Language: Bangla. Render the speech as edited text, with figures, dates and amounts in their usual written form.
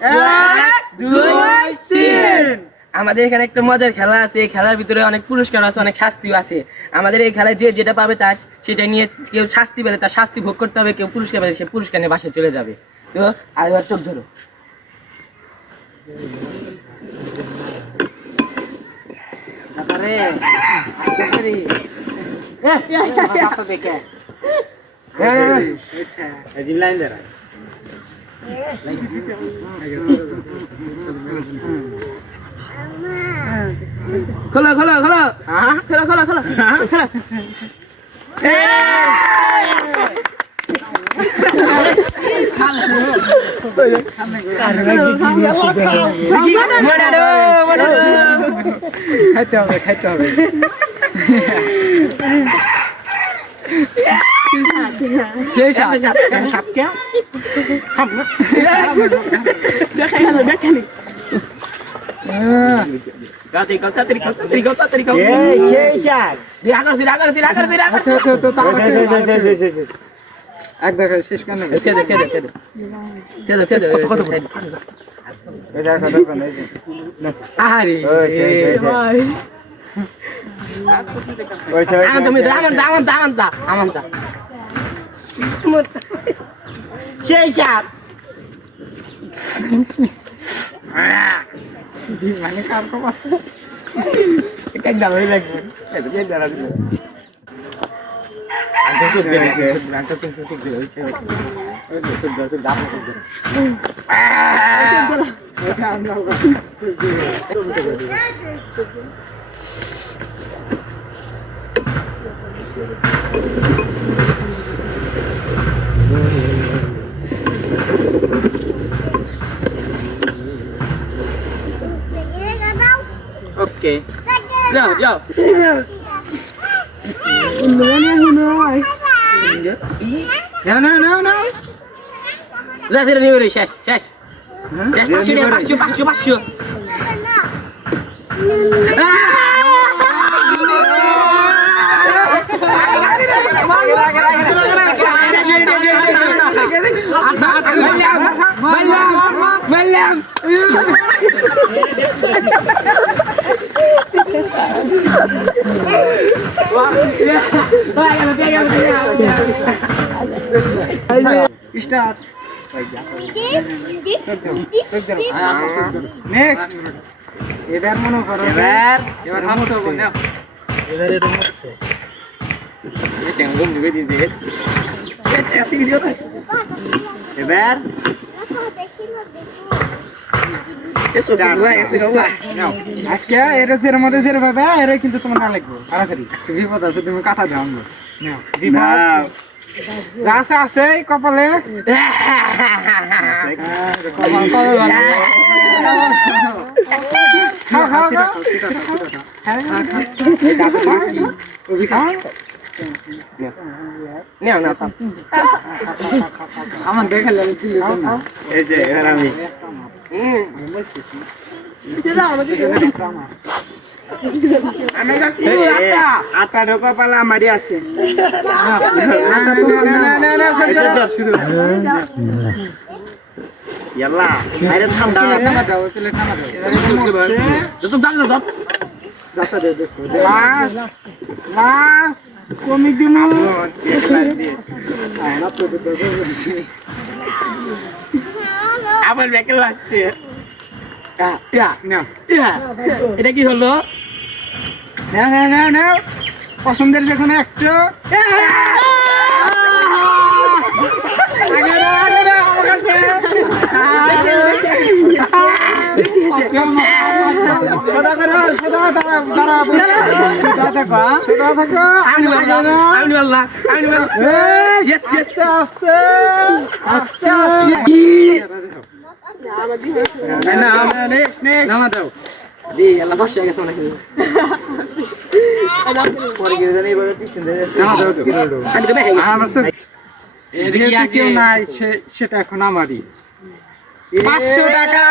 এক, দুই, তিন। আমাদের এখানে একটা মজার খেলা আছে, এই খেলার ভিতরে অনেক পুরস্কার আছে, অনেক শাস্তিও আছে। আমাদের এই খেলায় যে যেটা পাবে তার সেটা নিয়ে, কেউ শাস্তি পেলে তার শাস্তি ভোগ করতে হবে, কেউ পুরস্কার পেলে সে পুরস্কার নিয়ে বাসায় চলে যাবে। তো আরেকবার চোখ ধরো। খোলো খোলো খোলো খোলো খোলো খোলো খোলো। খাইতে হবে খাইতে হবে। সেই সাপকে শেষ কেন সেই সাপ মানে কাম কমা এক দাম হয়ে লাগবে এটা যে দাঁড়া দিল আগে তো দেখে ব্রান্ড তো ঠিক হয়েছে ওই সব দশ দাম করবে এটা আমরা ओके जाओ जाओ no لا ترى نيوري شاش شاش شاش باشو باشو स्टार्ट नेक्स्ट এবার মনে করো এবার হাম তো বল নাও এবার এটা হচ্ছে এটা ঘুম দিবে দিতে এত কিছু না এবার আজকে এর এর মধ্যে যে বাবা এর কিন্তু তোমার না লাগবে তাড়াতাড়ি বিপদ আছে তুমি কাটা দাও নাও বিপদ যা আছে কপালে আমার দেখালে এই যে এবার আমি আটা ঢোকা পালা আমারই আছে কমি দিন আবার ব্যাকে আসছে এটা কি হলো না পছন্দের যখন একটা কেউ নাই সেটা এখন আমারই 500 টাকা